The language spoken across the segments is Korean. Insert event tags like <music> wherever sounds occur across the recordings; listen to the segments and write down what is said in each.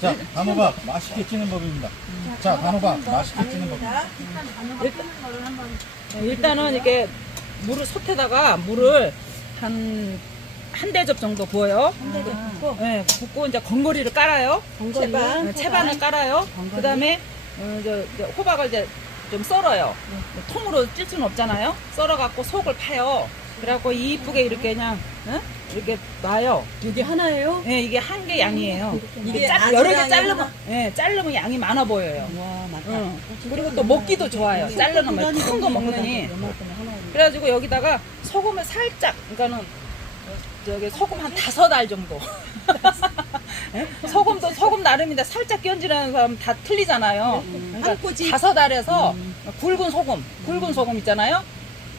자, 단호박 맛있게 찌는 법입니다. 자, 단호박 맛있게 찌는 법입니다. 네, 일단은 이렇게 물을 솥에다가 물을 한, 한 대접 정도 부어요. 네, 붓고 이제 건거리를 깔아요. 채반. 네, 채반을 깔아요. 그 다음에, 어, 호박을 이제 좀 썰어요. 통으로 찔 수는 없잖아요. 썰어갖고 속을 파요. 그래갖고 이쁘게 이렇게 그냥, 응? 이렇게 놔요. 이게 하나예요? 예, 이게 한 개 양이에요. 이게 이게 짜- 아주 여러 개 양이 자르면? 예, 자르면 양이 많아 보여요. 와 맞다. 응. 그리고 또 먹기도 좋아요. 잘라놓으면 큰 거 먹느니. 그래가지고 여기다가 소금을 살짝, 그러니까는 저기 소금 한 다섯 알 정도. <laughs> 예? 소금도 소금 나름인데 살짝 끼얹으라는 사람 다 틀리잖아요. 그러니까 한 꼬집. 다섯 알에서 굵은 소금, 굵은 소금 있잖아요.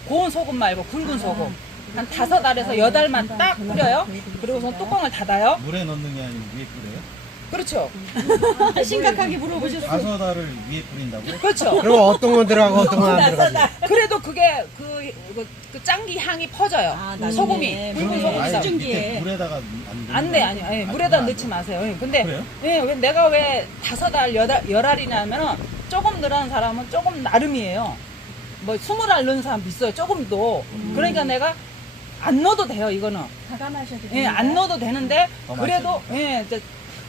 고운 소금 말고 굵은 소금. 한 다섯 알에서 여덟 알만 딱 뿌려요. 그리고서 뚜껑을 닫아요. 물에 넣는 게 아니고 위에 뿌려요? 그렇죠. <laughs> 심각하게 물어보셨어요. 다섯 알을 위에 뿌린다고? 그렇죠. 그리고 어떤 건 들어가고 <laughs> 어떤 건 안 들어가지. 그래도 그게 그, 그, 그 짱기 향이 퍼져요. 아, 나중에. 소금이 굵은 음. 소금이다. 아예 수증기에. 물에다가 안 넣는 안 돼, 거예요? 아니, 아니, 아, 물에다 그건 넣지 안 마세요. 예, 근데, 그래요? 예, 왜 내가 왜 다섯 알, 여덟, 열 알이냐면은 조금 늘어난 사람은 조금 나름이에요. 뭐, 스물 알 넣는 사람도 있어요. 조금도. 음. 그러니까 내가 안 넣어도 돼요, 이거는. 가감하셔도 예, 안 넣어도 되는데, 더 그래도, 예, 이제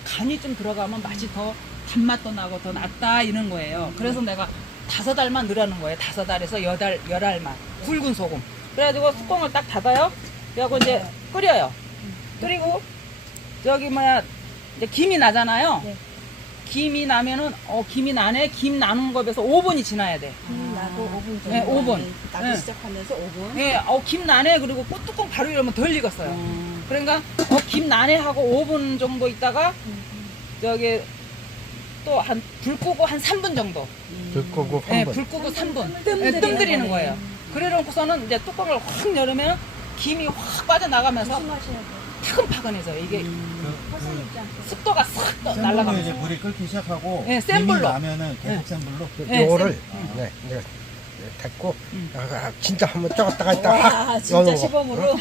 간이 좀 들어가면 맛이 더, 단맛도 나고 더 낫다, 이런 거예요. 그래서 내가 다섯 알만 넣으라는 거예요. 다섯 알에서 여덟, 열 알만. 굵은 소금. 그래가지고 뚜껑을 딱 닫아요. 그래갖고 이제 끓여요. 끓이고, 저기 뭐야, 이제 김이 나잖아요. 네. 김이 나면은, 어, 김이 나네? 김 나는 거 비해서 5분이 지나야 돼. 음, 나도 5분 정도. 네, 5분. 나도 네. 시작하면서 5분. 예, 어, 김 나네? 그리고 뚜껑 바로 이러면 덜 익었어요. 음. 그러니까 어, 김 나네 하고 5분 정도 있다가 저기 또 한 불 끄고 한 3분 정도. 불 끄고 예, 한 번. 불 끄고 3분. 뜸 예, 뜸 들이는 들이는 거네. 거예요. 그래 놓고서는 이제 뚜껑을 확 열으면 김이 확 빠져나가면서 조심하셔야 돼. 타근파근해져요. 이게 그, 그 습도가 싹 센 불로 날아가면서. 이제 불이 끓기 시작하고 네, 센 불로. 나면은 계속 센 불로 네, 요거를 쌤. 네, 네, 됐고 음. 아, 진짜 한번 쪄갔다가 있다 확와 진짜 넣어놓고. 시범으로.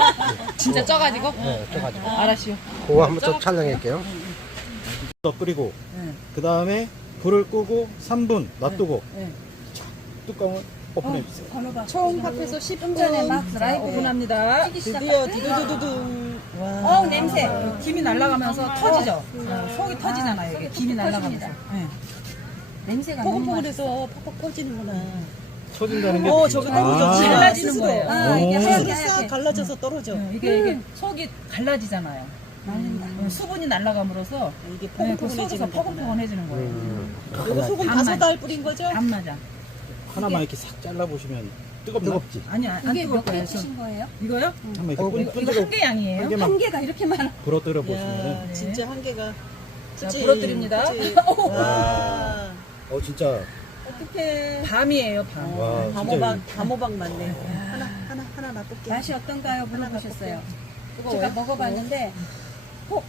<laughs> 진짜 쪄가지고. 네, 쪄가지고 알았시오. 그거 한번 또 쪄- 촬영할게요. 더 끓이고 예, 그 다음에 불을 끄고 3분 놔두고 예. 뚜껑을 오픈해 주세요. 번호가 총 합해서 10분 전에 막 드라이브 오픈합니다. 드디어 두두두두두. 와. 어우 냄새 김이 날아가면서 터지죠. 어, 속이 터지잖아요. 이게 김이 날아가면서. 예. 냄새가 포근포근해서 팍팍 퍼지는구나. 쳐진다는 게 어, 저거 너무 아. 좋지. 갈라지는. 거예요. 아 이게 오. 하얗게 속이 싹 하얗게 갈라져서 떨어져. 예, 이게, 이게 속이 갈라지잖아요. 어, 수분이 날아감으로써 이게 네, 그 속에서 포근포근해지는 거예요. 음, 이거 소금. 다섯 알 뿌린 거죠? 안 맞아. 하나만 이렇게 싹 잘라보시면 뜨겁나? 뜨겁지. 아니, 안 이게 뜨거울 몇개 거예요. 주신 거예요? 이거요? 한번 이렇게 어, 분- 이거, 한개 양이에요. 한 개만 한 개가 이렇게 많아 불어뜨려 야, 보시면은 진짜 한 개가. 자? 부러뜨립니다. 와. <laughs> 어 진짜 어떡해. 밤이에요, 밤. 와 진짜 다모박, 다모박 맞네. 하나, 하나, 하나 맛볼게. 맛이 어떤가요 물어보셨어요? 제가 먹어봤는데 어,